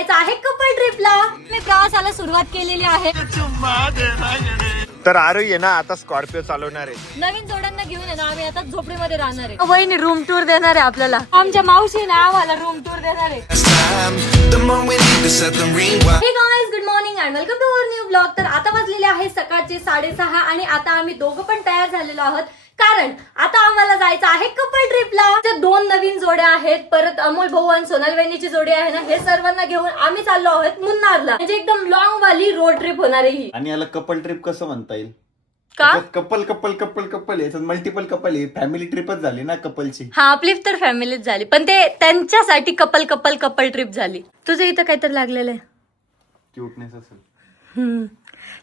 जायचं आहे कपल ट्रिपला. मी प्रवासाला सुरुवात केलेली आहे. तर आरोही आहे ना आता स्कॉर्पिओ चालवणार आहे. नवीन जोड्यांना घेऊन आहे ना आम्ही आता झोपडीमध्ये राहणार आहे. वहिनी रूम टूर देणार आहे आपल्याला. आमच्या मावशीने आम्हाला रूम टूर देणार आहे. Hey guys, good morning and welcome to our new blog. तर आता वाजलेले आहे सकाळचे 6:30 आणि आता आम्ही दोघं पण तयार झालेलो आहोत. कारण आता आम्हाला जायचं आहे कपल ट्रिपला. ते 2 नवीन जोड्या आहेत, परत अमोल भाऊ आणि सोनाली वहिनीची जोडी आहे ना, हे सर्वांना घेऊन आम्ही चाललो आहोत मुन्नारला. म्हणजे एकदम लॉंग वाली रोड ट्रिप होणार आहे ही. आणि याला कपल ट्रिप कसं म्हणता येईल? का कपल कपल कपल कपल आहे, मल्टिपल कपल आहे, फॅमिली ट्रिपच झाली ना कपलची. हा, आपली तर फॅमिलीच झाली, पण ते त्यांच्यासाठी कपल कपल कपल ट्रिप झाली. तुझं इथं काहीतरी लागलेलं आहे. क्यूटनेस असेल.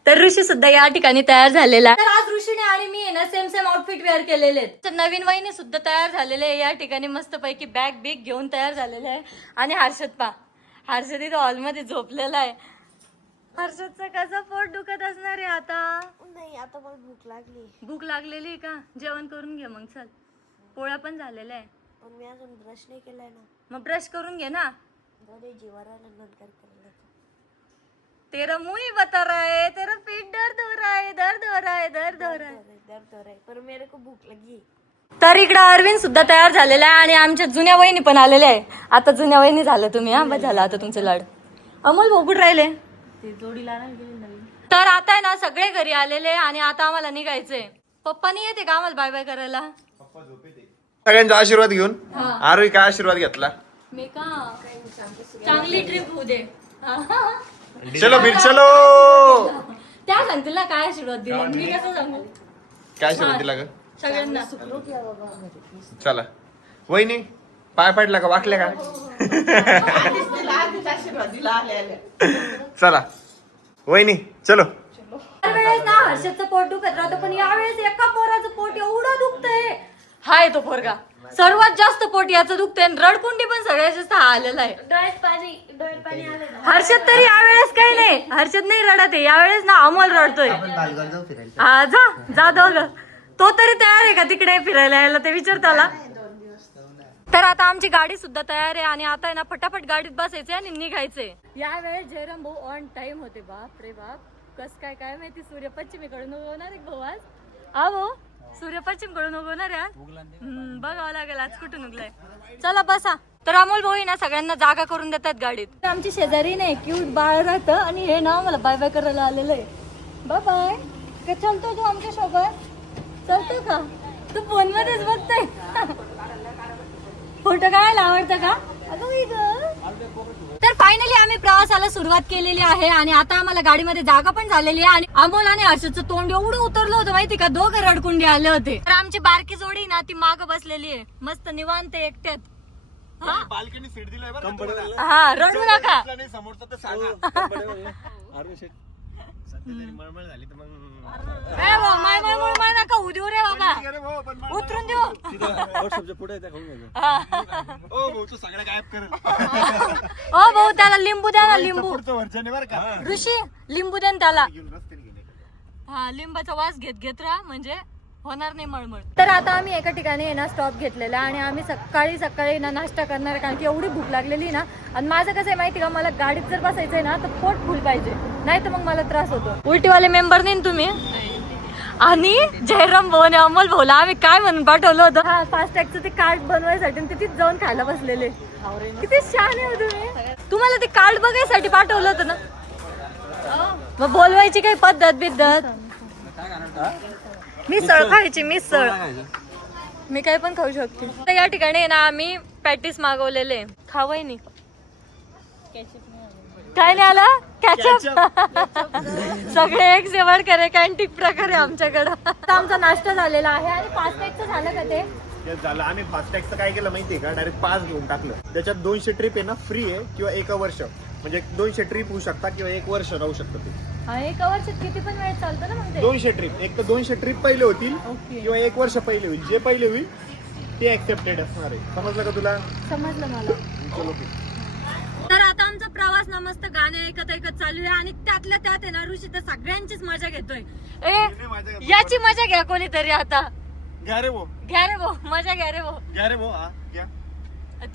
तर ऋषी सुद्धा या ठिकाणी तयार झालेला आहे. तर आज ऋषीने आणि मी आहे ना सेम आउटफिट वेअर केलेले आहेत. तर नवीन वहिनी सुद्धा तयार झालेले आहे या ठिकाणी, मस्त पैकी बॅग बिग घेऊन तयार झालेले आहे. आणि हर्षद इथं हॉलमध्ये झोपलेला आहे. हर्षदचं कसं पोट दुखत असणार आहे आता. नाही, आता मला भूक लागलेली आहे का? जेवण करून घे मग. चल, पोळ्या पण झालेल्या आहे. पण मी अजून ब्रश नाही केलाय ना. मग ब्रश करून घे ना. जीवाला नंतर करायला. तेरा मुंह ही बता रहा है, तेरा पेट दर्द हो रहा है, दर्द हो रहा है. दर्द हो रहा है, पर मेरे को भूक लगी. तर इकडं अरविंद सुद्धा तयार झालेला आहे आणि आमच्या जुन्या वहिनी पण आलेल्या आहे. आता जुन्या वहिनी झालं तुम्ही. हा, बस झालं आता तुमचे लाड. अमोल भाऊ कुठे राहिले? तर आता आहे ना सगळे घरी आलेले आणि आता आम्हाला निघायचंय. पप्पा नाही येते का आम्हाला बाय बाय करायला? सगळ्यांचा आशीर्वाद घेऊन आरोही काय आशीर्वाद घेतला? मी का चांगली ट्रिप होऊ दे. चलो फिर चलो. त्या सांगतील ना काय आशीर्वाद दिला. मी कसं सांगू? काय आशीर्वाद दिला ग सगळ्यांना. चला वहिनी, पाय पडला का? वाकल्या का? चला वहिनी चलो. वेळेस ना हर्षदचं पोट दुखत राहतं, पण यावेळेस एका पोराचं पोट एवढं दुखतंय. हाय तो पोरगा सर्वात जास्त पोट याचं दुखतंय आणि रडकुंडी पण सगळ्यात जास्त आलेला आहे. डोळ्यात पाणी आलं. हर्षद तरी यावेळेस काही नाही, हर्षद नाही रडत आहे यावेळेस ना. अमोल रडतोय. हा, जा दोघं. तो तरी तयार आहे का तिकडे फिरायला यायला? ते विचार त्याला. तर आता आमची गाडी सुद्धा तयार आहे आणि आता आहे ना फटाफट गाडीत बसायचंय आणि निघायचंय. यावेळेस जयराम भाऊ ऑन टाइम होते. बाप रे बाप, कस काय माहिती. सूर्य पश्चिमेकडून उगवणार आहे भाऊ आज. भाऊ सूर्य पश्चिम कडून उगवणार आहे आज. बघावं लागेल आज कुठून उगलाय. चला बसा. तर अमोल भाऊ ना सगळ्यांना जागा करून देतात गाडीत. आमची शेजारी नाही क्यूट बाळ राहतं आणि हे ना मला बाय बाय करायला आलेलं आहे. Bye bye. चलतो तू आमच्या सोबत? चलतो का? तू फोन मध्येच बघतोय. फोटो काढायला आवडतं का? तर फायनली आम्ही प्रवासाला सुरुवात केलेली आहे आणि आता आम्हाला गाडीमध्ये जागा पण झालेली आहे. आणि अमोल आणि हर्षदचं तोंड एवढं उतरलं होतं माहिती का, दोघं रडकुंडी आले होते. तर आमची बारकी जोडी ना ती माग बसलेली आहे मस्त निवांत एकट्यात. बाल्कनी सीट दिलाय बरं. हा, रडू नका. समोरचा तर सांगा. मळमळ झाली तर मग माय नका उद्या रे बाबा, उतरून देऊ. सगळं गायब करेल. ओ भाऊ, त्याला लिंबू द्या ना. लिंबू बरं का? ऋषी लिंबू द्या ना त्याला. हा, लिंबाचा वास घेत राहा म्हणजे होणार नाही मळमळ. तर आता आम्ही एका ठिकाणी ना स्टॉप घेतलेला आणि आम्ही सकाळी ना नाश्ता करणार आहे, कारण की एवढी भूक लागलेली ना. आणि माझं कसं आहे माहिती का, मला गाडीत जर बसायचंय ना तर पोट फुल पाहिजे, नाही तर मग मला त्रास होतो. उलटीवाले मेंबर नाही तुम्ही. आणि जयराम भाऊ आणि अमोल भाऊला आम्ही काय म्हणून पाठवलं होतं, हा फास्टॅगचं ते कार्ड बनवायसाठी तिथेच जाऊन खायला बसलेले. किती छान आहे तुम्ही. तुम्हाला ते कार्ड बघायसाठी पाठवलं होतं ना. मग बोलवायची काही पद्धत बिद्धत? मिसळ खायची, मिसळ. मी काही पण खाऊ शकते. तर या ठिकाणी ना आम्ही पॅटीस मागवलेले. खावय नाही. काय नाही आलं? कॅचअप. सगळे एक सेवन करे कॅन्टीन प्रकारे आमच्याकडं. आमचा नाश्ता झालेला आहे आणि फास्टॅगचं झालं का ते? झालं. आम्ही फास्टॅगचं काय केलं माहितीये का, डायरेक्ट पास घेऊन टाकलं. त्याच्यात 200 ट्रिप आहे ना फ्री आहे, किंवा 1 वर्ष, म्हणजे 200 ट्रिप होऊ शकता किंवा 1 वर्ष राहू शकतं ते. 1 वर्षात किती पण वेळ चालतं ना मग ते? 200 ट्रिप. एक तर 200 ट्रिप पहिले होतील किंवा 1 वर्ष पहिले होईल. जे पहिले होईल ते ऍक्सेप्टेड असणार आहे. समजलं का तुला? समजलं मला. चलो. तर आता आमचा प्रवास ना मस्त गाणे ऐकत चालू आहे आणि त्यातल्या त्यात आहे ना ऋषी तर सगळ्यांचीच मजा घेतोय. याची मजा घ्या कोणीतरी आता. घ्या रे भाऊ, घ्या रे भाऊ, मजा घ्या रे भाऊ. घ्या रे भाऊ. हा घ्या.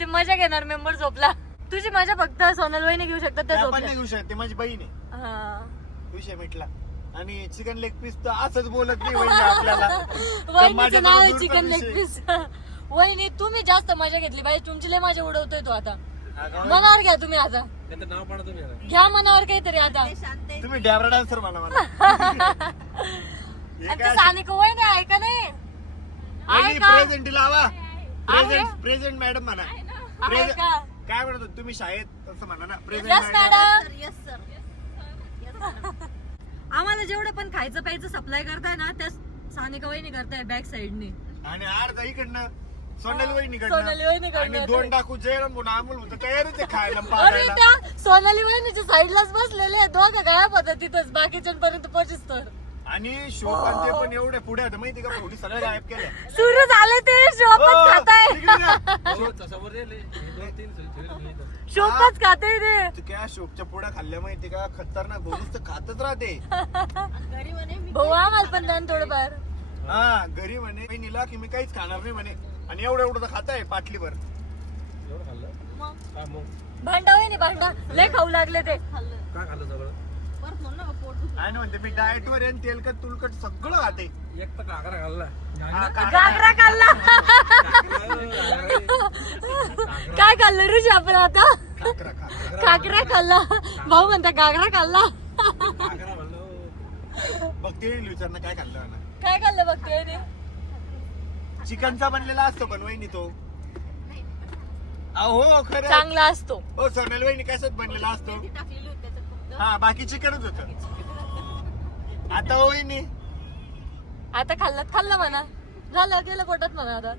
ते मजा घेणार मेंबर झोपला. तुझी मजा फक्त सोनल वहिनी घेऊ शकतात त्या आपण झोपल्या. नाही घेऊ शकते, माझी बहीण आहे. हा. विषय मिटला. आणि चिकन लेग पीस तर असंच बोलत नाही वहिनी आपल्याला. तर वहिनीचं माझ्याकडे नाव आहे दूर चिकन कर लेग विषय. पीस. वहिनी तुम्ही जास्त मजा घेतली पाहिजे, तुमची लय मजा उडवतोय तो आता. हा का? मनावर घ्या तुम्ही आता, नाव पाडा तुम्ही आता. घ्या मनावर काहीतरी आता. तुम्ही डॅबरा डान्सर म्हणा मला. हे आणि ते काय सानिक वहिनी आहे का नाही? आहे वहिनी का? प्रेझेंट लावा. आहे? प्रेझेंट मॅडम म्हणा. आहे Present- का? काय म्हणत होते तुम्ही शाळेत तसं म्हणा ना. Present yes madam. Yes sir. आम्हाला जेवढं पण खायचं प्यायचं सप्लाय करताय ना, त्या सानिका वहिनी करताय बॅक साइडने. आणि अर्धा इकडनं सोनाली वहिनीकडनं. सोनाली वहिनीकडनं. आणि 2 डाकू जयराम म्हणून अमोल होतं तयारच आहे खायला अरे पाहायला. त्या सोनाली वहिनीच्या साईडलाच बसलेले आहे, दोघं गायब होतात तिथंच बाकीच्यांपर्यंत पोहोचस तर. आणि शो पण ते पण एवढे पुढे होते माहिती का, पुढे सगळ्या गायब केल्या. सुरू झाले ते शोपच हो, खाताय. इकडे जा. हो, समोर ये, 2-3 शोपच खाताय ते. तू काय शोपच्या पुढ्या खाल्ल्या माहिती का, खतरनाक बोलूस तर खातच राहते. घरी म्हणे मी भाऊ आम्हाला पण द्या ना थोडंफार. हा घरी म्हणे बहिणीला की मी काहीच खाणार नाही म्हणे, आणि एवढं एवढं तर खाताय पाटलीभर. एवढं खाल्लं. हा, मग भांडा वहिनी भांडा, लय खाऊ लागले ते. काय खाल्लं सगळं? परत म्हणलं का पोट दुखलं. आणि म्हणते मी डाएट वर आहे, तेलकट तुलकट सगळं खाते. एक तर काकरा खाल्ला. हा, गागरा खाल्ला. काय खाल्लं ऋषी आपण आता? खाकरा खाकरा. काकरा खाल्ला. भाऊ म्हणता गागरा खाल्ला. काकरा खाल्लं. बघ ते विचारणं काय खाल्लं ना. काय खाल्लं बघतोय ते? चिकनचा बनलेला असतो पण वहिनी तो. अहो खरं. चांगला असतो. हो सोनाली वहिनी कशात बनलेला असतो. टाकलेली होती त्याच्यात फक्त. हा बाकी चिकनच होत. आता वहिनी आता खाल्लं म्हणा, झालं गेलं पोटात म्हणा आता.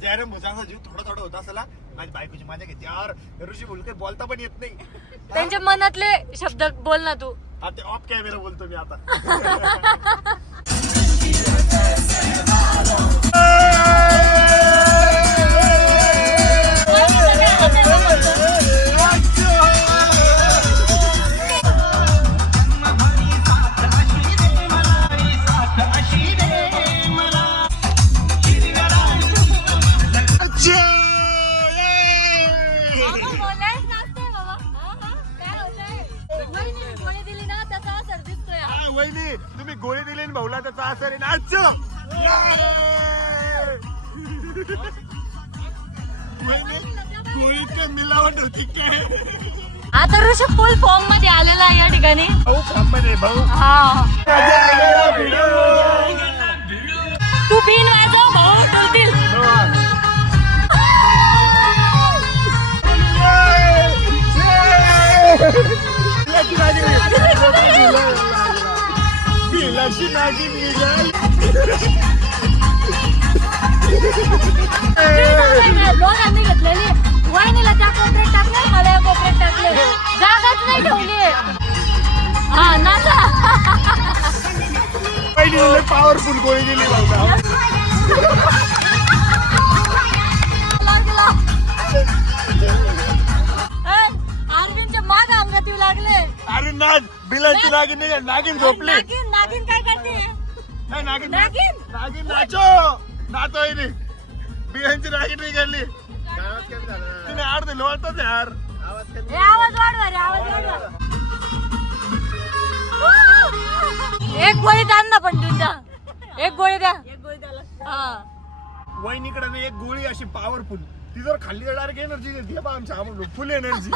जयराम भुजाचा जीव थोडा थोडा होता असला. माझी बायकोची माझ्या घेते यार, ऋषी बोल काही बोलता पण येत नाही. त्यांच्या मनातले शब्द बोल ना तू. आता ऑफ कॅमेरा बोलतो मी आता. वहिनी तुम्ही गोळी दिली ना भाऊला, त्याचा असर आहे ना. गोळी काय मिलावट होती काय. आता ऋषभ फुल फॉर्म मध्ये आलेला आहे या ठिकाणी. भाऊ थांबणे भाऊ. हा तू बिन वाजव भाऊ बोलतील. दोघांनी घेतलेली वहिनीला त्या कोपऱ्यात टाकले, मला या कोपऱ्यात टाकले, जागाच नाही ठेवली. हा नाचा. पहिली पॉवरफुल गोळी दिली भाऊला. अरविंदच्या माग अंगात येऊ लागले. अरे नाग बिलाची नागिन नाही, नागिन झोपली. नागिन नागिन काय करते? ए, नागिन नागिन? नागिन नाचो नाचो हिने. बिलांची नागिन नाही गेली. तिने अर्ध लोळतच यार. हे आवाज वाढवा रे, आवाज वाढवा. एक गोळी द्या ना पण तुमच्या, एक गोळी द्या. हा वहिनीकडे ना एक गोळी अशी पॉवरफुल, ती जर खाल्ली तर डायरेक्ट एनर्जी देते बा आमच्या आम्हाला फुल एनर्जी.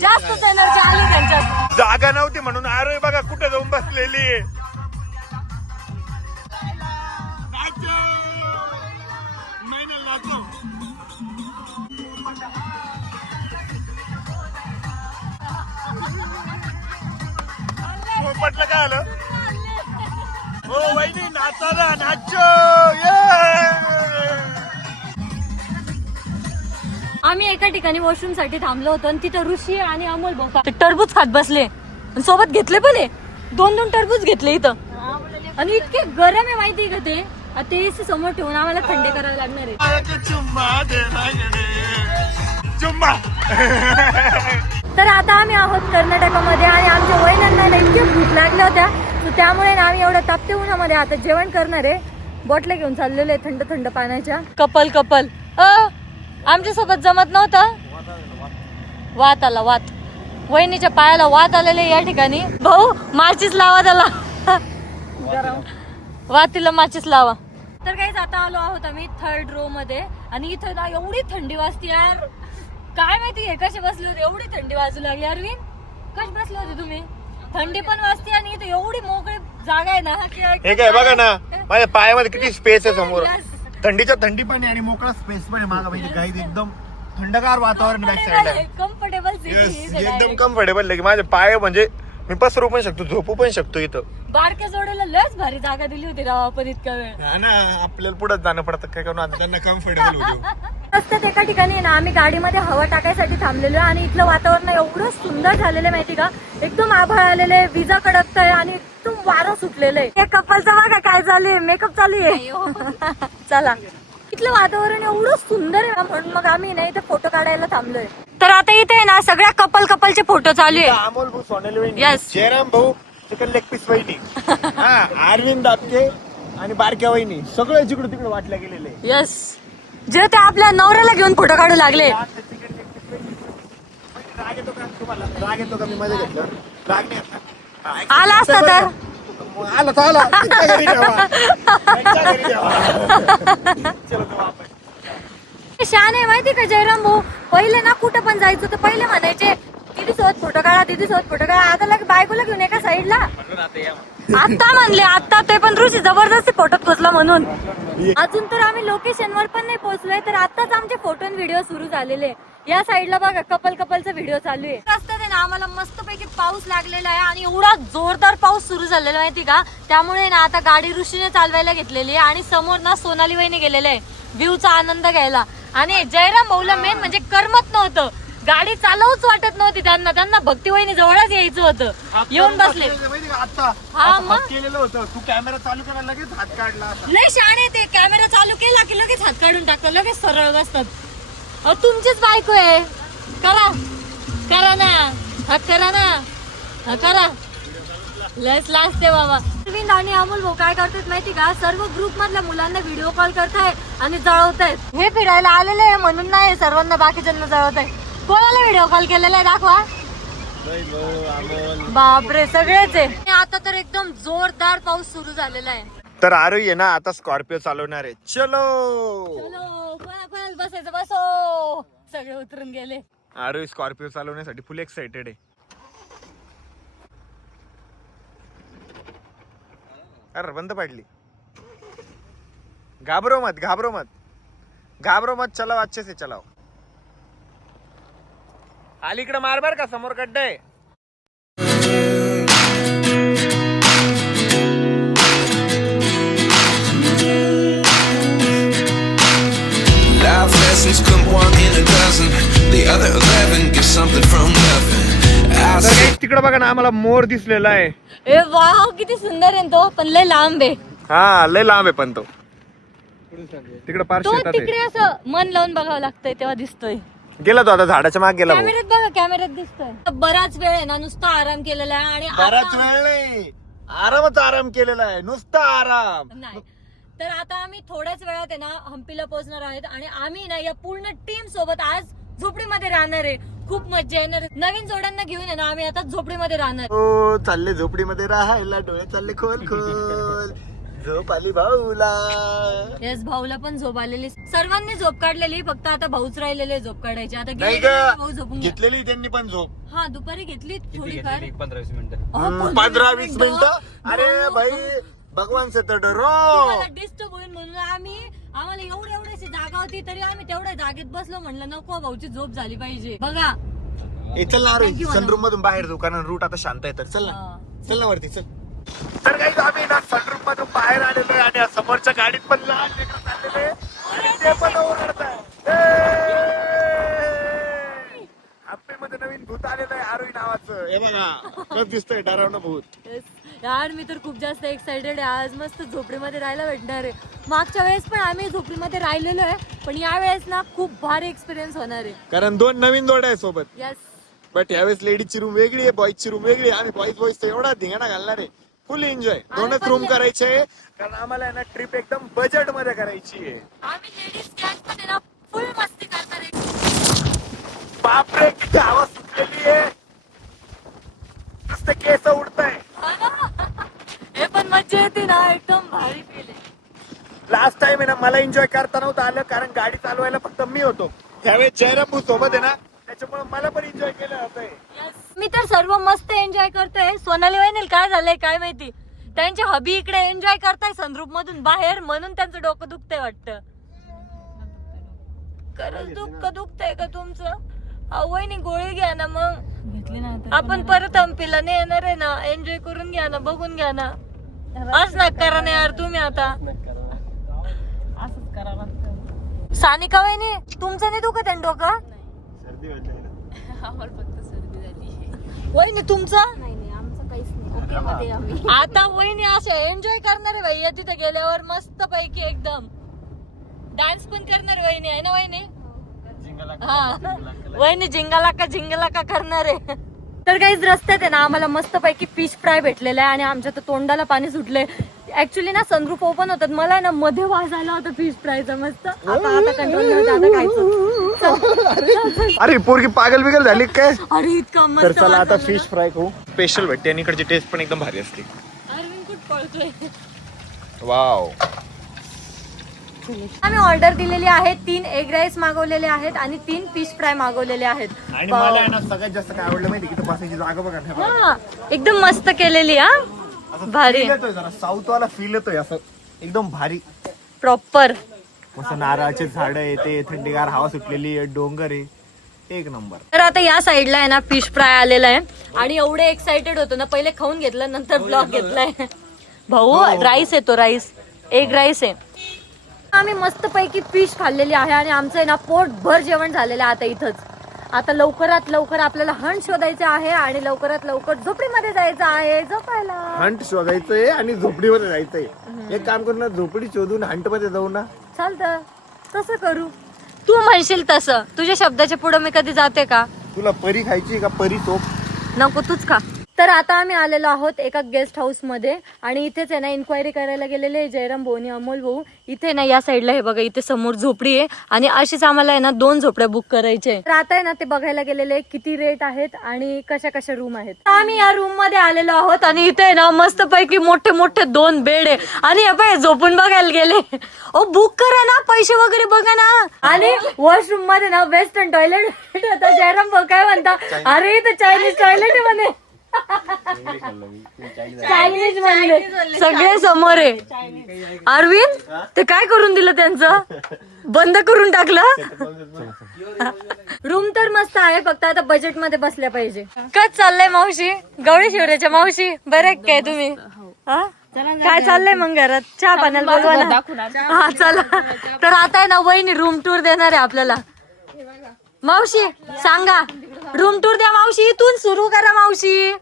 जास्तच एनर्जी आली त्यांच्यात. जागा नव्हती म्हणून अरे बघा कुठे जाऊन बसलेली आहे. नाचो. नाही नाही, नाचो. पोपटला काय आलं. हो वहिनी नाचा ना, नाचो. आम्ही एका ठिकाणी वॉशरूम साठी थांबलो होतो आणि तिथं ऋषी आणि अमोल भाऊ ते टरबूज खात बसले आणि सोबत घेतले पण 2-2 टरबूज घेतले इथं. आणि इतके गरम आहे माहिती का ते. आता ते AC समोर ठेवून आम्हाला थंडे करावे लागणार आहे. चुम्मा दे ना, चुम्मा. तर आता आम्ही आहोत कर्नाटकामध्ये आणि आमच्या वडिलांना इतकी भूक लागल्या होत्या, तर त्यामुळे ना आम्ही एवढ्या तापते उन्हामध्ये आता जेवण करणार आहे. बॉटल्या घेऊन चाललेले थंड थंड पाण्याच्या. कपल आमच्या सोबत जमत नव्हतं. वात आला वात. वहिनीच्या पायाला वात आलेले या ठिकाणी. भाऊ माचीस लावा त्याला. वातीला माचीस लावा. तर काहीच आता आलो आहोत आम्ही 3rd रो मध्ये आणि इथं ना एवढी थंडी वाजते यार. काय माहिती आहे कसे बसले होते, एवढी थंडी वाजू लागली. अरविंद कसे बसले होते तुम्ही? थंडी पण वाजते आणि इथे एवढी मोकळी जागा आहे ना की हे काय बघा ना माझ्या पायामध्ये किती स्पेस आहे समोर. Yes. थंडीच्या थंडी पण आहे आणि मोकळा स्पेस पण आहे मागं. म्हणजे काही एकदम थंडगार वातावरण बॅक साईडला आहे. कम्फर्टेबल एकदम कम्फर्टेबल आहे. माझे पाय म्हणजे मी पसरू पण शकतो, झोपू पण शकतो इथं. बारक्या जोड्याला लयच भारी जागा दिली होती राव आपण इतका वेळ. हा ना, आपल्याला पुढे जाणं पडतं काय करून आता त्यांना कम्फर्टेबल होतो. रस्त्यात एका ठिकाणी ना आम्ही गाडीमध्ये हवा टाकायसाठी थांबलेलो आणि इथलं वातावरण एवढं सुंदर झालेलं आहे माहिती का. एकदम आभाळ आलेले, विजा कडकतंय आणि एकदम वारं सुटलेलं आहे. कपलचा बघा काय चालू आहे, मेकअप चालू आहे. चला, इथलं वातावरण एवढं सुंदर आहे म्हणून मग आम्ही ना इथे फोटो काढायला थांबलोय. तर आता इथे ना सगळ्या कपलचे फोटो चालू आहे. अमोल भाऊ, सोनाली वहिनी, Yes. जयराम भाऊ, चिकन लेग पीस वहिनी, हा अरविंद दापके आणि बारक्या वहिनी सगळे जिकडे तिकडे वाटल्या गेलेले. यस, जे ते आपल्या नवऱ्याला घेऊन फोटो काढू लागले. राग येतो का तुम्हाला? राग येतो का मी मध्ये घेतलं? राग नाही येत ना? आला असता तर आला तर आला. त्यांच्या घरी ठेवा. त्यांच्या घरी ठेवा. चलो तो वापस. शान आहे माहिती का जयराम भाऊ. पहिले ना कुठं पण जायचं तर पहिले म्हणायचे दीदी सोबत फोटो काढा, दीदी सोबत फोटो काढा. आता लगे बायकोला घेऊन एका साईडला. आता म्हणले, आता ते पण ऋषी जबरदस्ती फोटोत पोचला म्हणून. अजून तर आम्ही लोकेशन वर पण नाही पोहोचलोय, तर आताच आमचे फोटो आणि व्हिडिओ सुरू झालेले. या साईडला बघा कपलचा व्हिडिओ चालू आहे. रस्त्यात आहे ना आम्हाला मस्तपैकी पाऊस लागलेला आहे आणि एवढा जोरदार पाऊस सुरू झालेला माहिती का. त्यामुळे ना आता गाडी ऋषीने चालवायला घेतलेली आहे आणि समोर ना सोनाली वहिनी गेलेले आहे व्ह्यूचा आनंद घ्यायला. आणि जयराम भाऊला मेन म्हणजे करमत नव्हतं, गाडी चालवूच वाटत नव्हती त्यांना भक्ती वहिनी जवळच यायचं होतं. येऊन बसले. आता हा मग केलेलं होतं. तू कॅमेरा चालू करा लगेच हात काढला. लय शाणे ते. कॅमेरा चालू केला की लगेच हात काढून टाकतात, लगेच सरळ बसतात. अहो तुमचीच बायको आहे, करा ना, हात करा ना, हा करा. लस लाजते बाबा. अरविंद आणि अमोल भाऊ काय करतात माहिती का, सर्व ग्रुप मधल्या मुलांना व्हिडिओ कॉल करताय आणि जळवतायत. हे फिरायला आलेले आहे म्हणून नाही सर्वांना बाकीच्यांना जळवताय. कोणाला व्हिडिओ कॉल केलेला आहे दाखवा. बापरे, सगळेच आहे. आता तर एकदम जोरदार पाऊस सुरू झालेला आहे. तर आरोही आहे ना आता स्कॉर्पिओ चालवणार आहे. चलो कोणाला बसायचं बसो. सगळे उतरून गेले. आरोही स्कॉर्पिओ चालवण्यासाठी फुल एक्साइटेड आहे. अरे बंद पडली. घाबरो मत चलाव, अच्छे से चलाव. अलीकडे मार का समोर गड्डा आहे. Life lessons come one in a dozen. The other 11 get something from nothing. तिकडे बघा ना आम्हाला मोर दिसलेला आहे. ए वाव, किती सुंदर आहे तो, पण लय लांब आहे. हा लय लांब आहे पण तो तिकडे पार तो शेतात तिकडे असं मन लावून बघावं लागतंय तेव्हा दिसतोय. गेला तो आता झाडाच्या मागे गेला. कॅमेऱ्यात बघा, कॅमेऱ्यात दिसतोय. बराच वेळ आहे ना नुसता आराम केलेला आहे आणि बराच आता- वेळ नाही, आराम केलेला आहे, नुसता आराम. नाही तर आता आम्ही थोड्याच वेळात आहे ना हम्पीला पोहोचणार आहेत आणि आम्ही ना या पूर्ण टीम सोबत आज झोपडीमध्ये राहणार आहे. खूप मज्जा येणार. नवीन जोड्यांना घेऊन आहे ना आम्ही आता झोपडीमध्ये राहणार. हो चालले झोपडीमध्ये राहायला, डोळे चालले खोल झोप आली भाऊला. येस, भाऊला पण झोप आलेली. सर्वांनी झोप काढलेली, फक्त आता भाऊच राहिलेले झोप काढायची. आता नाही गेले का भाऊ झोपून घ्या. घेतलेली त्यांनी पण झोप. हा दुपारी घेतली थोडीफार. 15-20 मिनिटं. 15-20 मिनिटं. अरे भाई भगवान से तर डरो. डिस्टर्ब होईल म्हणून आम्हाला एवढी जागा होती तरी आम्ही तेवढ्या जागेत बसलो. म्हणलं नको, भाऊची झोप झाली पाहिजे. बघा चल ना Thank you, सनरूम मधून बाहेर जाऊ कारण रूट आता शांत आहे. तर चल ना वरती चल. तर काही आम्ही ना सनरूम मधून बाहेर आलेलो आहे आणि समोरच्या गाडीत पण लहान लेकरं चाललेले आणि ते पण ओरडताय. हम्पीमध्ये नवीन भूत आलेलं आहे आरोही नावाचं. हे बघा कसं दिसतंय, डरावणं भूत. यार मी तर खूप जास्त एक्साइटेड आहे. आज मस्त झोपडीमध्ये राहायला भेटणार आहे. मागच्या वेळेस पण आम्ही झोपडीमध्ये राहिलेलो आहे, पण या वेळेस ना खूप भारी एक्सपिरियन्स होणार आहे. कारण 2 नवीन जोड्या आहे सोबत. यस, बट यावेळेस लेडीजची रूम वेगळी आहे, बॉईजची रूम वेगळी आहे. आम्ही बॉईज एवढा धिंगाणा घालणार आहे, फुल एन्जॉय. 2च रूम करायचे कारण आम्हाला आहे ना ट्रिप एकदम बजेट मध्ये करायची आहे. आम्ही लेडीज गँग मध्ये ना फुल मस्ती करणार आहे. बापरे किती हवा सुटलेली आहे, नुसते केस उडताय. हे पण मज्जा येते ना, एकदम भारी फील आहे. लास्ट टाइम आहे ना मला एन्जॉय करता नव्हतं आलं, कारण गाडी चालवायला फक्त मी होतो. ह्यावेळेस जयराम सोबत आहे ना, त्याच्यामुळे मला पण एन्जॉय केलं जातंय. मी तर सर्व मस्त एन्जॉय करतोय. सोनाली वहिनी काय झालंय काय माहिती, त्यांच्या हबी इकडे एन्जॉय करताय सनरूफ मधून बाहेर, म्हणून त्यांचं डोकं दुखतंय वाटतं. खरंच दुखतंय का तुमचं? वहिनी गोळी घ्या ना मग, घेतली ना आपण परत हम्पीला नाही येणार आहे ना, एन्जॉय करून घ्या ना, बघून घ्या ना. असं नका करा ना यार तुम्ही आता. असंच करावं लागतं. सानिका वहिनी तुमचं नाही दुखत आहे ना डोकं? आम्हाला फक्त सर्दी झाली. वहिनी तुमचं? नाही नाही आमचं काहीच नाही, ओके मध्ये आम्ही. आता वहिनी असे एन्जॉय करणार आहे भाई, तिथे गेल्यावर मस्त पैकी एकदम डान्स पण करणार आहे वहिनी, आहे ना वहिनी? हा वहिनी झिंगला का करणार आहे. तर काहीच रस्त्यात आहे ना आम्हाला मस्त पैकी फिश फ्राय भेटलेला आहे आणि आमच्या तर तोंडाला पाणी सुटले. ऍक्च्युली ना सनरूफ ओपन होतात, मला ना मध्ये वाज आला होता फिश फ्रायचा मस्त. आता कंट्रोल आता खायचं. अरे पोरगी पागल बिगल झाली काय? अरे इतका तर मस्त चला वास आता आला फिश ना. फ्राय खाऊ. स्पेशल भेटते आणि इकडची टेस्ट पण एकदम भारी असते. अरविंद कुठं पळतोय? वाव. आम्ही ऑर्डर दिलेली आहे, 3 एग राईस मागवलेले आहेत आणि 3 फिश फ्राय मागवलेले आहेत. आणि मला आहे ना सगळ्यात जास्त काय आवडलं माहिती की बसायची जागा बघा ना. हा एकदम मस्त केलेली हा, भारी फील येतोय जरा साऊथ वाला फील येतोय असं एकदम भारी. प्रॉपर. मस्त नारळाचे झाड आहे, ते थंडीगार हवा सुटलेली आहे, डोंगर आहे, एक नंबर. तर आता या साईडला आहे ना फिश फ्राय आलेला आहे आणि एवढे एक्साइटेड होतो ना, पहिले खाऊन घेतलं नंतर ब्लॉग घेतलाय. भाऊ राईस आहे तो, राईस एग राईस आहे. आम्ही मस्त पैकी फिश खाल्लेली आहे आणि आमचं आहे ना पोट भर जेवण झालेलं आहे आता इथंच. आता लवकरात लवकर आपल्याला हंट शोधायचं आहे आणि लवकरात लवकर झोपडीमध्ये जायचं आहे झोपायला. हंट शोधायचंय आणि झोपडीवर जायचंय. एक काम करू ना, झोपडी शोधून हंट मध्ये जाऊ ना. चालतं तसं करू, तू म्हणशील तसं. तुझ्या शब्दाच्या पुढे मी कधी जाते का? तुला परी खायची का परी सोप? नको तूच खा. तर आता आम्ही आलेलो आहोत एका गेस्ट हाऊस मध्ये आणि इथेच आहे ना इन्क्वायरी करायला गेलेले जयराम भाऊ आणि अमोल भाऊ. इथे ना या साईडला हे बघा, इथे समोर झोपडी आहे आणि अशीच आम्हाला आहे ना 2 झोपड्या बुक करायचे. तर आता आहे ना ते बघायला गेलेले किती रेट आहेत आणि कशा कशा रूम आहेत. आम्ही या रूम मध्ये आलेलो आहोत आणि इथे आहे ना मस्त पैकी मोठे मोठे 2 बेड आहे आणि हे पाय झोपून बघायला गेले. ओ बुक करा ना, पैसे वगैरे बघा ना. आणि वॉशरूम मध्ये ना वेस्टर्न टॉयलेट होता. जयराम भाऊ काय म्हणता, अरे इथं चायनीज टॉयलेट आहे म्हणे. चायनीज म्हणले सगळे समोर आहे. अरविंद ते काय करून दिलं, त्यांचं बंद करून टाकलं. रूम तर मस्त आहे, फक्त आता बजेट मध्ये बसल्या पाहिजे. कच चाललंय मावशी, गवळी शिवराच्या मावशी, बरे काय तुम्ही? हा? काय चाललंय मग घरात? चहा पाण्याला बोलवा ना. हा चला. तर आता आहे ना वहिनी रूम टूर देणार आहे आपल्याला. मावशी सांगा, रूम टूर द्या मावशी, इथून सुरू करा मावशी.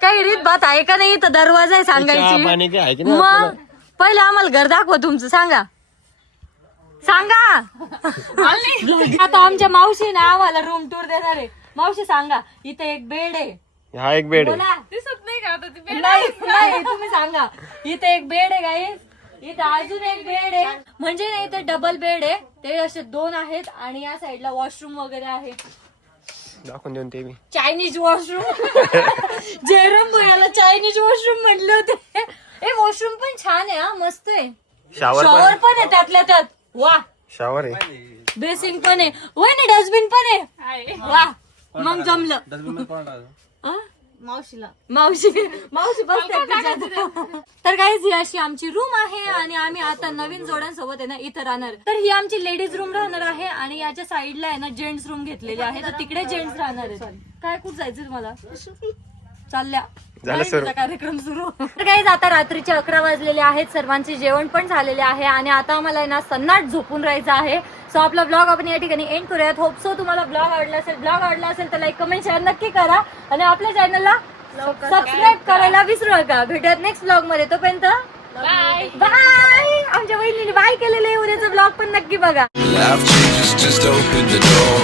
काही रीत बात आहे का नाही? तर दरवाजा आहे सांगायची. मग पहिले आम्हाला घर दाखवा तुमचं, सांगा सांगा. आता आमच्या मावशी ना आम्हाला रूम टूर देणार आहे. मावशी सांगा, इथे एक बेड आहे. हा एक बेड आहे. बोला. दिसत नाही का आता ती? नाही तुम्ही सांगा. इथे एक बेड आहे गाईस, इथे अजून एक बेड आहे, म्हणजे ना इथे डबल बेड आहे. ते असे 2 आहेत आणि या साईडला वॉशरूम वगैरे आहे. दाखवून देऊन ते मी. Chinese washroom. जयराम भैयाला चायनीज वॉशरूम म्हटले होते. हे वॉशरूम पण छान आहे हा, मस्त आहे. शॉवर पण आहे त्यातल्या त्यात. वा. शॉवर आहे, बेसिंग पण आहे, वय ना डस्टबिन पण आहे. वा मग जमलं. डस्टबिन कोणाला? हा? मावशीला. मावशी बसते तिच्यात. तर गाईज ही अशी आमची रूम आहे आणि आम्ही आता नवीन जोड्यांसोबत आहे ना इथं राहणार. तर ही आमची लेडीज रूम राहणार आहे आणि याच्या साईडला आहे ना जेंट्स रूम घेतलेली आहे, तर तिकडे जेंट्स राहणार आहे. काय कुठं जायचं तुम्हाला? चालल्या कार्यक्रम सुरू. तर गाईज आता रात्रीचे 11 वाजलेले आहेत, सर्वांचे जेवण पण झालेले आहे आणि आता आम्हाला आहे ना सन्नाट झोपून राहायचं आहे. सो आपला ब्लॉग आपण या ठिकाणी एंड करूयात. होप सो तुम्हाला ब्लॉग आवडला असेल तर लाईक कमेंट शेअर नक्की करा आणि आपल्या चॅनलला सबस्क्राईब करायला विसरू नका. भेटूयात नेक्स्ट ब्लॉग मध्ये. तोपर्यंत बाय बाय. आमच्या वहिनीने बाय केलेले, उद्याचा ब्लॉग पण नक्की बघा. Life changes, just open the door.